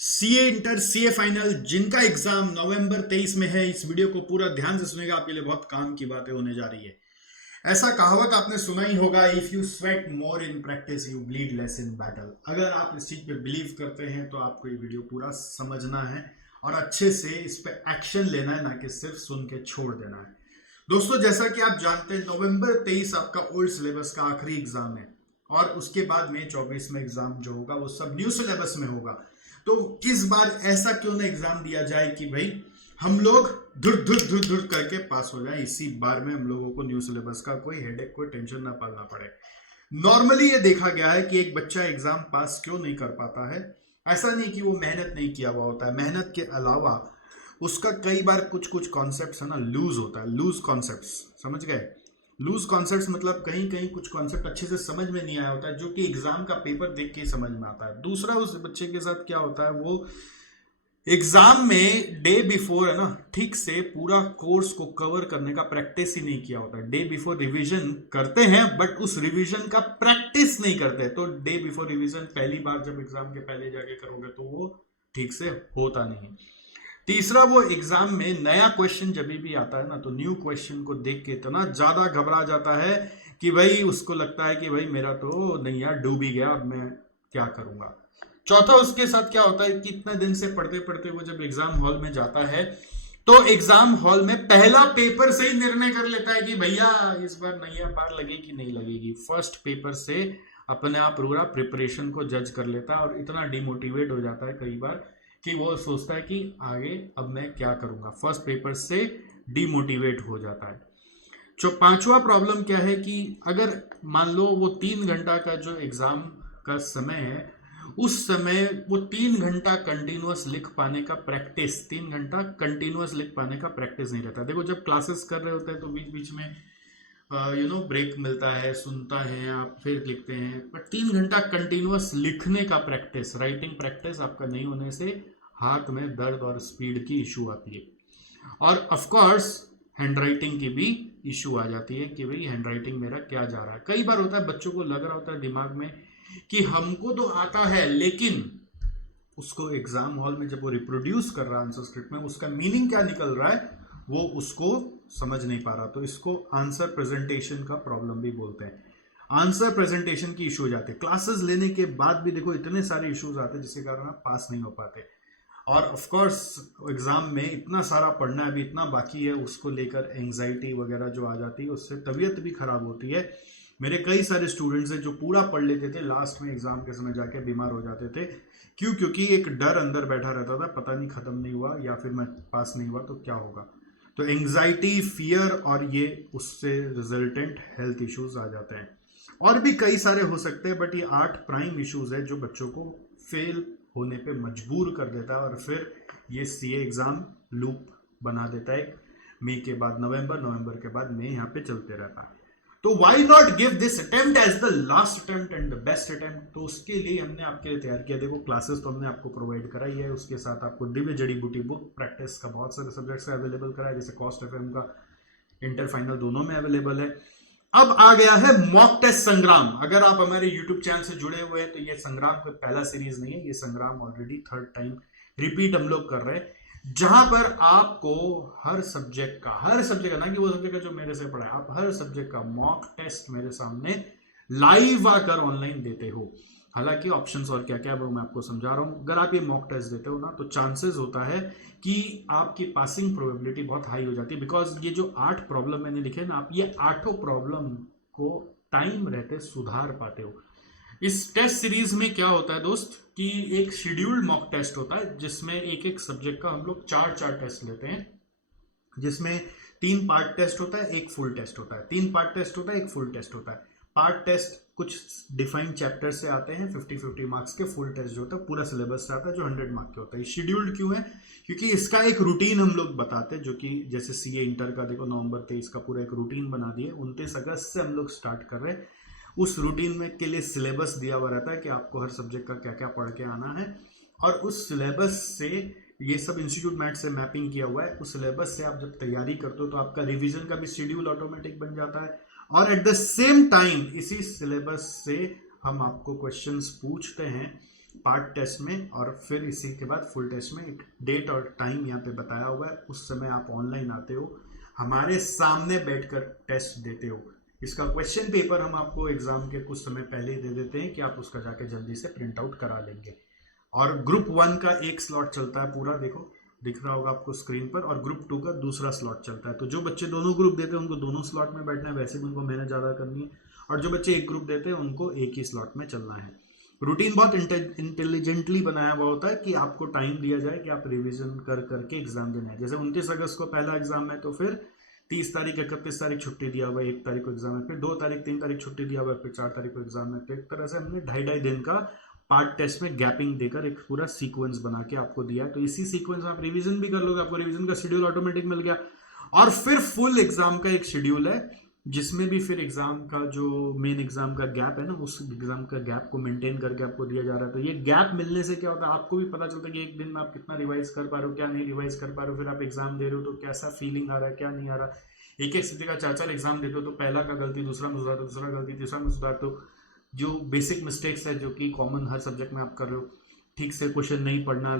CA inter CA final जिनका exam नवंबर 23 में है, इस वीडियो को पूरा ध्यान से सुनेगा, आपके लिए बहुत काम की बातें होने जा रही है। ऐसा कहावत आपने सुना ही होगा, if you sweat more in practice you bleed less in battle. अगर आप इस चीज पे बिलीव करते हैं तो आपको ये वीडियो पूरा समझना है और अच्छे से इस पे एक्शन लेना है, ना कि सिर्फ सुन के छोड़ देना है। दोस्तों, जैसा कि आप जानते हैं, नवंबर 23 आपका ओल्ड सिलेबस का आखिरी एग्जाम है और उसके बाद मई 24 में एग्जाम जो होगा वो सब न्यू सिलेबस में होगा। तो इस बार ऐसा क्यों ना एग्जाम दिया जाए कि भाई हम लोग धुर धुर धुर धुर करके पास हो जाए। इसी बार में हम लोगों को न्यू सिलेबस का कोई हेडेक, कोई टेंशन ना पालना पड़े। नॉर्मली ये देखा गया है कि एक बच्चा एग्जाम पास क्यों नहीं कर पाता है। ऐसा नहीं कि वो मेहनत नहीं किया हुआ होता है, मेहनत के अलावा उसका कई बार कुछ कुछ कॉन्सेप्ट है ना लूज होता है। लूज कॉन्सेप्ट, समझ गए? लूज कॉन्सेप्ट्स मतलब कहीं कहीं कुछ कॉन्सेप्ट अच्छे से समझ में नहीं आया होता है, जो कि एग्जाम का पेपर देख के समझ में आता है। दूसरा, उस बच्चे के साथ क्या होता है, वो एग्जाम में डे बिफोर है ना ठीक से पूरा कोर्स को कवर करने का प्रैक्टिस ही नहीं किया होता है। डे बिफोर रिवीजन करते हैं बट उस रिवीजन का प्रैक्टिस नहीं करते। तो डे बिफोर रिवीजन पहली बार जब एग्जाम के पहले जाके करोगे तो वो ठीक से होता नहीं। तीसरा, वो एग्जाम में नया क्वेश्चन जब भी आता है ना तो न्यू क्वेश्चन को देख के इतना ज्यादा घबरा जाता है कि भाई उसको लगता है कि भाई मेरा तो नहीं यार, डूब ही गया, अब मैं क्या करूंगा। चौथा, उसके साथ क्या होता है कि इतने दिन से पढ़ते पढ़ते वो जब एग्जाम हॉल में जाता है तो एग्जाम हॉल में पहला पेपर से ही निर्णय कर लेता है कि भैया इस बार नैया पार लगेगी नहीं लगेगी। फर्स्ट पेपर से अपने आप पूरा प्रिपरेशन को जज कर लेता है और इतना डिमोटिवेट हो जाता है कई बार कि वो सोचता है कि आगे अब मैं क्या करूंगा। फर्स्ट पेपर से डिमोटिवेट हो जाता है। जो पांचवा प्रॉब्लम क्या है कि अगर मान लो वो 3 घंटा का जो एग्जाम का समय है, उस समय वो 3 घंटा कंटिन्यूअस लिख पाने का प्रैक्टिस, 3 घंटा कंटिन्यूअस लिख पाने का प्रैक्टिस नहीं रहता। देखो, जब क्लासेस कर रहे होते हैं तो बीच बीच में ब्रेक मिलता है, सुनता है आप, फिर लिखते हैं। बट 3 घंटा कंटिन्यूअस लिखने का प्रैक्टिस, राइटिंग प्रैक्टिस आपका नहीं होने से हाथ में दर्द और स्पीड की इशू आती है। और ऑफ कोर्स हैंड राइटिंग की भी इशू आ जाती है कि भाई हैंड राइटिंग मेरा क्या जा रहा है। कई बार होता है बच्चों को लग रहा होता है दिमाग में कि हमको तो आता है, लेकिन उसको एग्जाम हॉल में जब वो रिप्रोड्यूस कर रहा है आंसर स्क्रिप्ट में, उसका मीनिंग क्या निकल रहा है वो उसको समझ नहीं पा रहा। तो इसको आंसर प्रेजेंटेशन का प्रॉब्लम भी बोलते हैं। आंसर प्रेजेंटेशन की इशू हो जाती है। क्लासेस लेने के बाद भी देखो इतने सारे इश्यूज आते हैं जिसके कारण आप पास नहीं हो पाते। और ऑफ कोर्स एग्जाम में इतना सारा पढ़ना है, अभी इतना बाकी है, उसको लेकर एंजाइटी वगैरह जो आ जाती है उससे तबीयत भी खराब होती है। मेरे कई सारे स्टूडेंट्स हैं जो पूरा पढ़ लेते थे, लास्ट में एग्जाम के समय जाके बीमार हो जाते थे। क्यों? क्योंकि एक डर अंदर बैठा रहता था, पता नहीं खत्म नहीं हुआ या फिर मैं पास नहीं हुआ तो क्या होगा। तो एंजाइटी, फियर और ये उससे रिजल्टेंट हेल्थ इश्यूज आ जाते हैं। और भी कई सारे हो सकते हैं बट ये 8 प्राइम इश्यूज है जो बच्चों को फेल होने पे मजबूर कर देता है और फिर ये सीए एग्जाम लूप बना देता है। मई के बाद नवंबर, नवंबर के बाद मई यहाँ पे चलते रहता है। तो why not give this attempt as the last attempt and the best attempt. तो उसके लिए हमने आपके लिए तैयार किया। देखो, क्लासेस तो हमने आपको प्रोवाइड कराई है, उसके साथ आपको दिव्य जड़ी बूटी बुक प्रैक्टिस का बहुत सारे सब्जेक्ट्स का अवेलेबल करा है, जैसे कॉस्ट एफएम का इंटर फाइनल दोनों में अवेलेबल है। अब आ गया है मॉक टेस्ट संग्राम। अगर आप हमारे यूट्यूब चैनल से जुड़े हुए हैं तो ये संग्राम कोई पहला सीरीज नहीं है, ये संग्राम ऑलरेडी थर्ड टाइम रिपीट हम लोग कर रहे हैं, जहां पर आपको हर सब्जेक्ट का, ना कि वो सब्जेक्ट का जो मेरे से पढ़ा है, आप हर सब्जेक्ट का मॉक टेस्ट मेरे सामने लाइव आकर ऑनलाइन देते हो। हालांकि ऑप्शंस और क्या क्या है वो मैं आपको समझा रहा हूं। अगर आप ये मॉक टेस्ट देते हो ना तो चांसेस होता है कि आपकी पासिंग प्रोबेबिलिटी बहुत हाई हो जाती है। बिकॉज ये जो 8 प्रॉब्लम मैंने लिखे ना, आप ये 8 प्रॉब्लम को टाइम रहते सुधार पाते हो। इस टेस्ट सीरीज में क्या होता है दोस्त कि एक शेड्यूल्ड मॉक टेस्ट होता है जिसमें एक एक सब्जेक्ट का हम लोग 4 टेस्ट लेते हैं, जिसमें 3 पार्ट टेस्ट होता है, एक फुल टेस्ट होता है। 3 पार्ट टेस्ट होता है, एक फुल टेस्ट होता है। पार्ट टेस्ट कुछ डिफाइंड चैप्टर से आते हैं 50-50 मार्क्स के। फुल टेस्ट जो होता है पूरा सिलेबस से आता है जो 100 मार्क के होता है। शेड्यूल्ड क्यों है? क्योंकि इसका एक रूटीन हम लोग बताते हैं, जो कि जैसे सीए इंटर का देखो नवंबर 23 का पूरा एक रूटीन बना दिए। 29 अगस्त से हम लोग स्टार्ट कर रहे हैं। उस रूटीन में के लिए सिलेबस दिया हुआ रहता है कि आपको हर सब्जेक्ट का क्या क्या पढ़ के आना है, और उस सिलेबस से ये सब इंस्टीट्यूट मैट से मैपिंग किया हुआ है। उस सिलेबस से आप जब तैयारी करते हो तो आपका रिवीजन का भी शेड्यूल ऑटोमेटिक बन जाता है, और एट द सेम टाइम इसी सिलेबस से हम आपको क्वेश्चंस पूछते हैं पार्ट टेस्ट में, और फिर इसी के बाद फुल टेस्ट में एक डेट और टाइम यहाँ पे बताया हुआ है, उस समय आप ऑनलाइन आते हो, हमारे सामने बैठकर टेस्ट देते हो। इसका क्वेश्चन पेपर हम आपको एग्जाम के कुछ समय पहले ही दे देते हैं कि आप उसका जाके जल्दी से प्रिंट आउट करा लेंगे। और ग्रुप 1 का एक स्लॉट चलता है पूरा, देखो दिख रहा होगा आपको स्क्रीन पर, और ग्रुप 2 का दूसरा स्लॉट चलता है। तो जो बच्चे दोनों ग्रुप देते हैं उनको दोनों स्लॉट में बैठना है, वैसे भी उनको मेहनत ज़्यादा करनी है, और जो बच्चे एक ग्रुप देते हैं उनको एक ही स्लॉट में चलना है। रूटीन बहुत इंटेलिजेंटली बनाया हुआ होता है कि आपको टाइम दिया जाए कि आप रिवीजन कर करके एग्जाम देना है। जैसे 29 अगस्त को पहला एग्जाम है, तो फिर 30 तारीख 31 तारीख छुट्टी दिया हुआ है, 1 तारीख को एग्जाम है, फिर 2 तारीख 3 तारीख छुट्टी दिया हुआ है, फिर 4 तारीख को एग्जाम है। तो एक तरह से हमने 2.5 दिन का पार्ट टेस्ट में गैपिंग देकर एक पूरा सीक्वेंस बना के आपको दिया है। तो इसी सीक्वेंस में आप रिवीजन भी कर लोगे, आपको रिवीजन का शेड्यूल ऑटोमेटिक मिल गया। और फिर फुल एग्जाम का एक शेड्यूल है, जिसमें भी फिर एग्जाम का जो मेन एग्जाम का गैप है ना, उस एग्जाम का गैप को मेंटेन करके आपको दिया जा रहा है। तो ये गैप मिलने से क्या होता है, आपको भी पता चलता है कि एक दिन में आप कितना रिवाइज कर पा रहे हो, क्या नहीं रिवाइज कर पा रहे हो, फिर आप एग्जाम दे रहे हो तो कैसा फीलिंग आ रहा है, क्या नहीं आ रहा। एक एक सब्जेक्ट का 4 एग्जाम देते हो, तो पहला का गलती दूसरा में सुधारते हो, दूसरा गलती तीसरा में सुधारते हो। जो बेसिक मिस्टेक्स है जो कि कॉमन हर सब्जेक्ट में आप कर रहे हो, ठीक से क्वेश्चन नहीं पढ़ना,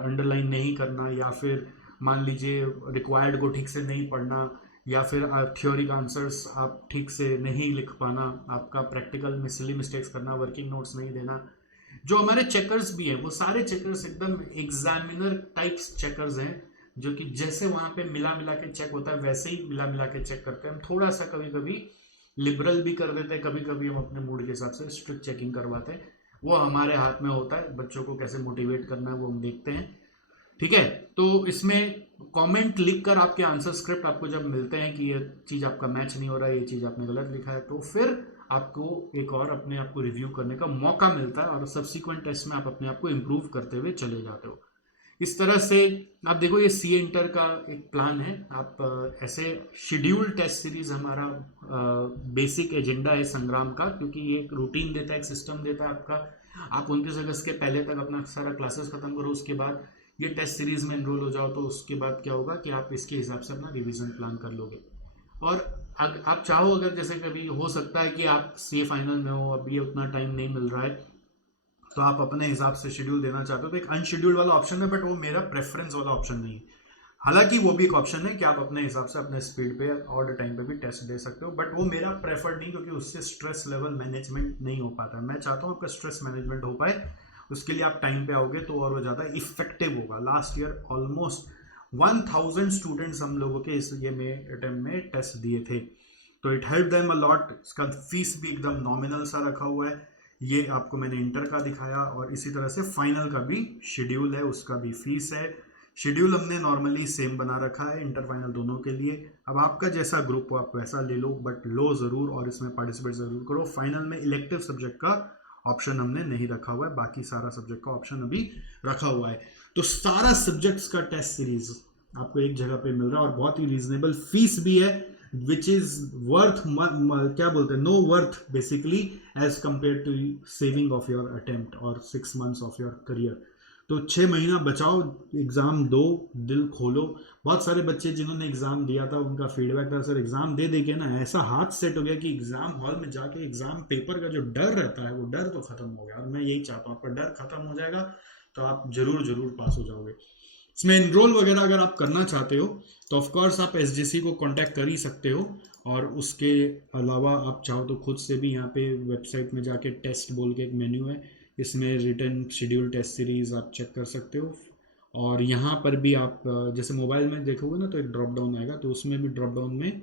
अंडरलाइन नहीं करना, या फिर मान लीजिए रिक्वायर्ड को ठीक से नहीं पढ़ना, या फिर थ्योरी का आंसर्स आप ठीक से नहीं लिख पाना, आपका प्रैक्टिकल में सिली मिस्टेक्स करना, वर्किंग नोट्स नहीं देना। जो हमारे चेकर्स भी हैं वो सारे चेकर्स एकदम एग्जामिनर टाइप्स चेकर्स हैं, जो कि जैसे वहाँ पे मिला मिला के चेक होता है वैसे ही मिला मिला के चेक करते हैं। हम थोड़ा सा कभी कभी लिबरल भी कर देते हैं, कभी कभी हम अपने मूड के हिसाब से स्ट्रिक्ट चेकिंग करवाते हैं, वो हमारे हाथ में होता है। बच्चों को कैसे मोटिवेट करना है वो हम देखते हैं, ठीक है। तो इसमें कमेंट लिखकर आपके आंसर स्क्रिप्ट आपको जब मिलते हैं कि ये चीज़ आपका मैच नहीं हो रहा है, ये चीज़ आपने गलत लिखा है, तो फिर आपको एक और अपने आप को रिव्यू करने का मौका मिलता है, और सब्सिक्वेंट टेस्ट में आप अपने आप को इम्प्रूव करते हुए चले जाते हो। इस तरह से आप देखो, ये सी इंटर का एक प्लान है। आप ऐसे शेड्यूल टेस्ट सीरीज हमारा बेसिक एजेंडा है संग्राम का, क्योंकि ये एक रूटीन देता है, एक सिस्टम देता है आपका। आप 29 अगस्त के पहले तक अपना सारा क्लासेस खत्म करो, उसके बाद ये टेस्ट सीरीज में एनरोल हो जाओ, तो उसके बाद क्या होगा कि आप इसके हिसाब से अपना रिवीजन प्लान कर लोगे। और आप चाहो, अगर जैसे कभी हो सकता है कि आप सी फाइनल में हो, अभी उतना टाइम नहीं मिल रहा है, तो आप अपने हिसाब से शेड्यूल देना चाहते हो, तो एक अनशेड्यूल्ड वाला ऑप्शन है, बट वो मेरा प्रेफरेंस वाला ऑप्शन नहीं है। हालांकि वो भी एक ऑप्शन है कि आप अपने हिसाब से अपने स्पीड पे और टाइम पे भी टेस्ट दे सकते हो, बट वो मेरा प्रेफर्ड नहीं, क्योंकि उससे स्ट्रेस लेवल मैनेजमेंट नहीं हो पाता। मैं चाहता हूँ आपका स्ट्रेस मैनेजमेंट हो पाए, उसके लिए आप टाइम पे आओगे तो और वो ज़्यादा इफेक्टिव होगा। लास्ट ईयर ऑलमोस्ट 1000 स्टूडेंट्स हम लोगों के इस ये में अटेम्प्ट में टेस्ट दिए थे, तो it help them a lot. इसका फीस भी एकदम नॉमिनल सा रखा हुआ है। ये आपको मैंने इंटर का दिखाया, और इसी तरह से फाइनल का भी शेड्यूल है, उसका भी फीस है। शेड्यूल हमने नॉर्मली सेम बना रखा है इंटर फाइनल दोनों के लिए। अब आपका जैसा ग्रुप हो आप वैसा ले लो, बट लो ज़रूर और इसमें पार्टिसिपेट ज़रूर करो। फाइनल में इलेक्टिव सब्जेक्ट का ऑप्शन हमने नहीं रखा हुआ है, बाकी सारा सब्जेक्ट का ऑप्शन अभी रखा हुआ है। तो सारा सब्जेक्ट्स का टेस्ट सीरीज आपको एक जगह पे मिल रहा है, और बहुत ही रीजनेबल फीस भी है, विच इज वर्थ, क्या बोलते हैं, no worth basically as compare to saving of your attempt और 6 मंथ्स ऑफ योर करियर। तो 6 महीना बचाओ, एग्ज़ाम दो, दिल खोलो। बहुत सारे बच्चे जिन्होंने एग्ज़ाम दिया था उनका फीडबैक था, सर एग्ज़ाम दे के ना ऐसा हाथ सेट हो गया कि एग्ज़ाम हॉल में जाके एग्ज़ाम पेपर का जो डर रहता है वो डर तो ख़त्म हो गया। और मैं यही चाहता हूँ, आपका डर ख़त्म हो जाएगा तो आप ज़रूर पास हो जाओगे। इसमें एनरोल वगैरह अगर आप करना चाहते हो तो ऑफकोर्स आप एसजीसी को कांटेक्ट कर ही सकते हो, और उसके अलावा आप चाहो तो खुद से भी यहाँ पे वेबसाइट में जाके टेस्ट बोल के एक मेन्यू है, इसमें रिटर्न शेड्यूल टेस्ट सीरीज आप चेक कर सकते हो। और यहाँ पर भी आप जैसे मोबाइल में देखोगे ना तो एक ड्रॉप डाउन आएगा, तो उसमें भी ड्रॉप डाउन में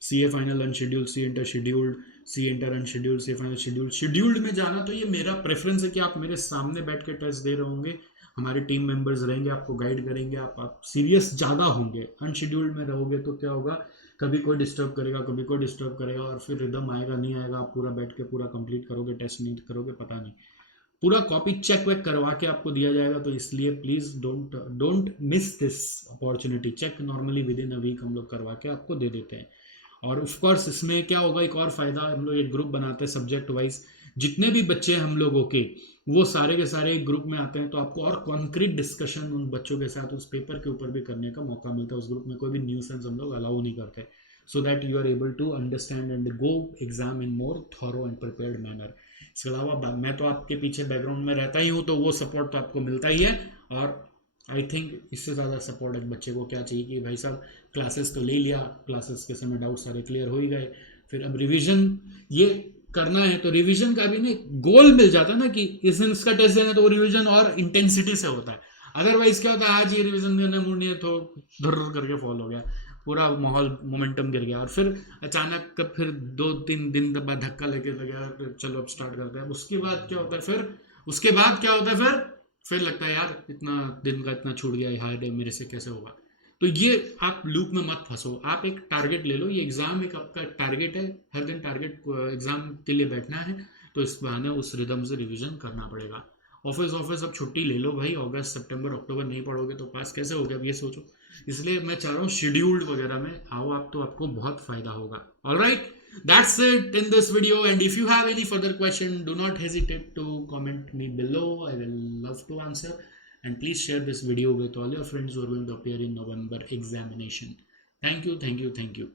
C A final unscheduled, C inter scheduled, C inter unscheduled, C final scheduled. Scheduled में जाना तो ये मेरा प्रेफरेंस है कि आप मेरे सामने बैठ के टेस्ट दे रहे होंगे, हमारे टीम मेंबर्स रहेंगे, आपको गाइड करेंगे, आप सीरियस ज़्यादा होंगे। अनशेड्यूल्ड में रहोगे तो क्या होगा, कभी कोई डिस्टर्ब करेगा, कभी कोई डिस्टर्ब करेगा, और फिर रिदम आएगा नहीं आएगा, आप पूरा बैठ के पूरा कंप्लीट करोगे, टेस्ट नहीं करोगे, पता नहीं। पूरा कॉपी चेक वेक करवा के आपको दिया जाएगा, तो इसलिए please don't miss this opportunity. Check normally within a week हम लोग करवा के आपको दे देते हैं। और ऑफ कोर्स इसमें क्या होगा, एक और फ़ायदा, हम लोग एक ग्रुप बनाते हैं सब्जेक्ट वाइज, जितने भी बच्चे हम लोगों के वो सारे के सारे एक ग्रुप में आते हैं, तो आपको और कॉन्क्रीट डिस्कशन उन बच्चों के साथ उस पेपर के ऊपर भी करने का मौका मिलता है। उस ग्रुप में कोई भी न्यूसेंस हम लोग अलाउ नहीं करते, so that you are able to understand and go exam in more thorough and prepared manner. इसके अलावा मैं तो आपके पीछे बैकग्राउंड में रहता ही हूँ, तो वो सपोर्ट तो आपको मिलता ही है। और आई थिंक इससे ज़्यादा सपोर्ट एक बच्चे को क्या चाहिए कि भाई साहब क्लासेस तो ले लिया, क्लासेस के समय डाउट सारे क्लियर हो ही गए, फिर अब रिवीजन ये करना है, तो रिवीजन का भी नहीं गोल मिल जाता है ना कि इस दिन इसका टेस्ट देना, तो वो रिवीजन और इंटेंसिटी से होता है। अदरवाइज क्या होता है, आज ये रिवीजन देने मूड नहीं है तो धुर करके फॉल हो गया, पूरा माहौल मोमेंटम गिर गया, और फिर अचानक कब फिर 2-3 दिन बाद धक्का लेके लगा चलो अब स्टार्ट करते हैं। उसके बाद क्या होता है फिर लगता है यार इतना दिन का इतना छूट गया, हाय डे मेरे से कैसे होगा। तो ये आप लूप में मत फंसो, आप एक टारगेट ले लो, ये एग्जाम एक आपका टारगेट है, हर दिन टारगेट एग्जाम के लिए बैठना है, तो इस बहाने उस रिदम से रिवीजन करना पड़ेगा। ऑफिस अब छुट्टी ले लो भाई, अगस्त सितंबर अक्टूबर नहीं पढ़ोगे तो पास कैसे हो गया, अब ये सोचो। इसलिए मैं चाह रहा हूँ शेड्यूल्ड वगैरह में आओ आप, तो आपको बहुत फायदा होगा। Alright, that's it in this video, and if you have any further question, do not hesitate to comment me below. I will love to answer, and please share this video with all your friends who are going to appear in November examination. Thank you.